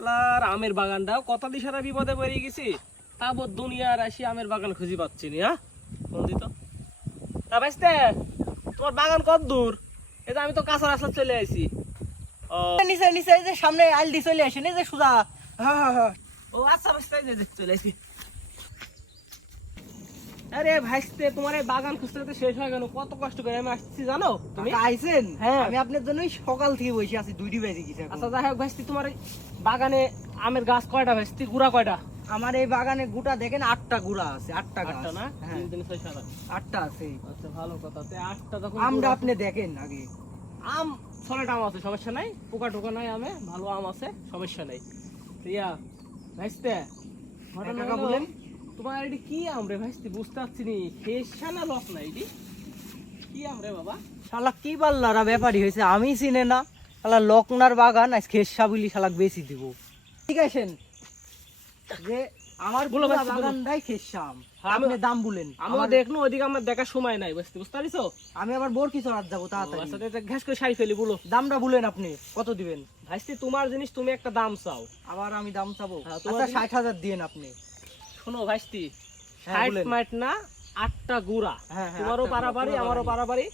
এলার আমের বাগানটাও কত দিশারা বিপদে পড়ে গেছি। তারপর দুনিয়ার আসি আমের বাগান খুঁজে পাচ্ছি না হ্যাঁ? বন্ধু তো। তা বাইসতে তোমার বাগান কত দূর? এই যে আমি তো কাঁচা রাস্তা চলে আসি ও। নিচে নিচে যে সামনে আল দি চলে আসি নি যে সুজা। হ্যাঁ হ্যাঁ হ্যাঁ। ও আচ্ছা বাইসতে চলে আসি আরে ভাইস্তে তোমার এই বাগান খুঁজতে শেষ হয়ে গেল। কত কষ্ট করে আমি আসছি জানো? তুমি আইছেন? হ্যাঁ। আমি আপনার জন্যই সকাল থেকে বসে আছি দুইটি বেজে গেছে আচ্ছা যাই হোক ভাইস্তি তোমার বাগানে আমের গাছ কয়টা ভাইস্তি? গুড়া কয়টা? আমার এই বাগানে গুটা দেখেন আটটা গুড়া আছে আটটা গাছ। না? হ্যাঁ। তিন ছয় সাত আটটা আছে। আচ্ছা ভালো কথা। তে আটটা যখন আমটা আপনি দেখেন আগে। আম সলিড আম আছে সমস্যা নাই? পোকা টোকা নাই আমে ভালো আম আছে সমস্যা নাই। রিয়া ভাইস্তে ঘটনা বলেন। তোমার এটি কি আম রে ভাইস্তি বুঝতে পারছি নি ফেসানা লস না এটি। কি আম রে বাবা? শালা কি পাল্লারা ব্যাপারী হয়েছে আমি চিনে না। শালা লকনার বাগান আজ খেসা বলি শালা বেশি দিব। ঠিক আছেন? যে আমার বলো পুরা ভাই, বলো। বাগানটাই খেসা আম। হ্যাঁ, আপনি দাম বলেন। আমার আমার- দেখনো ওইদিকে আমার দেখার সময় নাই বুঝতে বুঝতে পারিছো আমি আবার বোর কি চড়াত যাব আচ্ছা তাড়াতাড়ি এটা ঘ্যাস করে সারি ফেলি বলো। দামটা বলেন আপনি কত দিবেন? ভাইস্তি তোমার জিনিস তুমি একটা দাম চাও। আবার আমি দাম চাবো? হ্যাঁ, আচ্ছা ষাট হাজার দিন আপনি। শোনো ভাইস্তি। হ্যাঁ, ষাট মাইট না আটটা গুড়া। হ্যাঁ, হ্যাঁ, তোমারও পারাপারি আমারও পুরো পারাপারি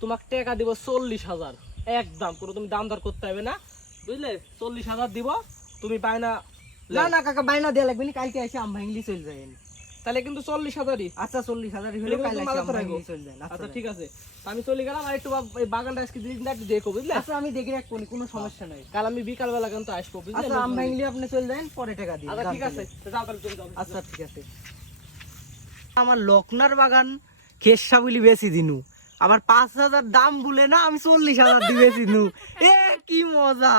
তোমাকে টাকা দিব চল্লিশ হাজার। একদম কোনো তুমি দাম দর করতে হবে না। বুঝলে? চল্লিশ হাজার দিব তুমি বায়না না না কাকা বাইনা দেওয়া লাগবে না কালকে এসে আম ভাঙলি চলে যাবেন তাহলে কিন্তু চল্লিশ হাজারই। আচ্ছা চল্লিশ হাজার হলে আচ্ছা ঠিক আছে। আমি চলে গেলাম আর একটু বাগানটা আজকে দিন একটু দেখো বুঝলে? আচ্ছা আমি দেখে রাখব নি, কোনো সমস্যা নাই। কাল আমি বিকাল বেলা কিন্তু আসব বুঝলে? আচ্ছা আম ভাঙলি আপনি চলে যান পরে টাকা দিন আচ্ছা ঠিক আছে। যাও তাহলে চলে যাও। আচ্ছা ঠিক আছে। আমার লকনার বাগান খেসা বলি বেশি দিনু। আবার পাঁচ হাজার দাম বলে না আমি চল্লিশ হাজার দিয়ে বেশি দিনু। এ কি মজা!